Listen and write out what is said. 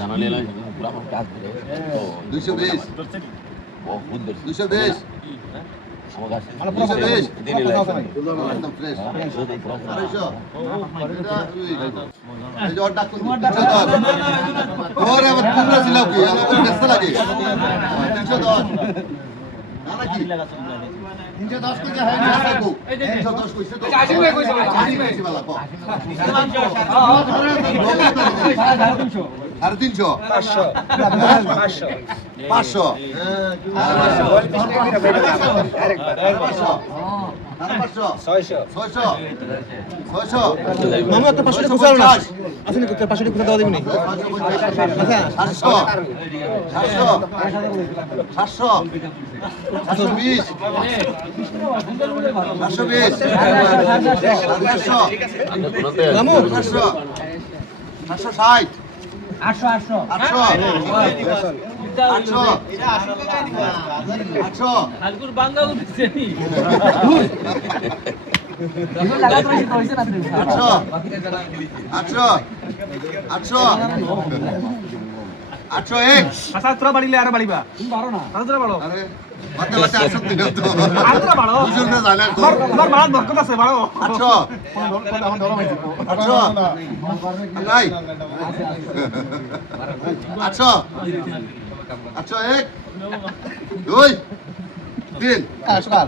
জানা নিলাম পুরা কাজ করে 220 বহুত বেশি 220 আমার কাছে 220 দিন নিলাম একদম ফ্রেশ 200 এই যে অর্ডার করুন ওরে আবার তোমরা ছিলাও কি আমার কাছে লাগে 310 না নাকি 310 কই যায় না থাকবো 310 কইছে তো 80 কইছে 80 কইছে বালা কো 350 500 মামা তো 500 টাকা খুচরা না আসলে কত 500 টাকা খুচরা দাও দিবনি আচ্ছা 800 তোরা বাড়িলে আর বাড়িবা তুমি পারো না তোরা বাড়ো আরে বাতে বাতে 800 দিন তো তোরা বাড়ো বুঝুন না জানা তো তোমার মাল দরকার আছে বাড়ো 800 নাই 800 1 2 3 আসকাল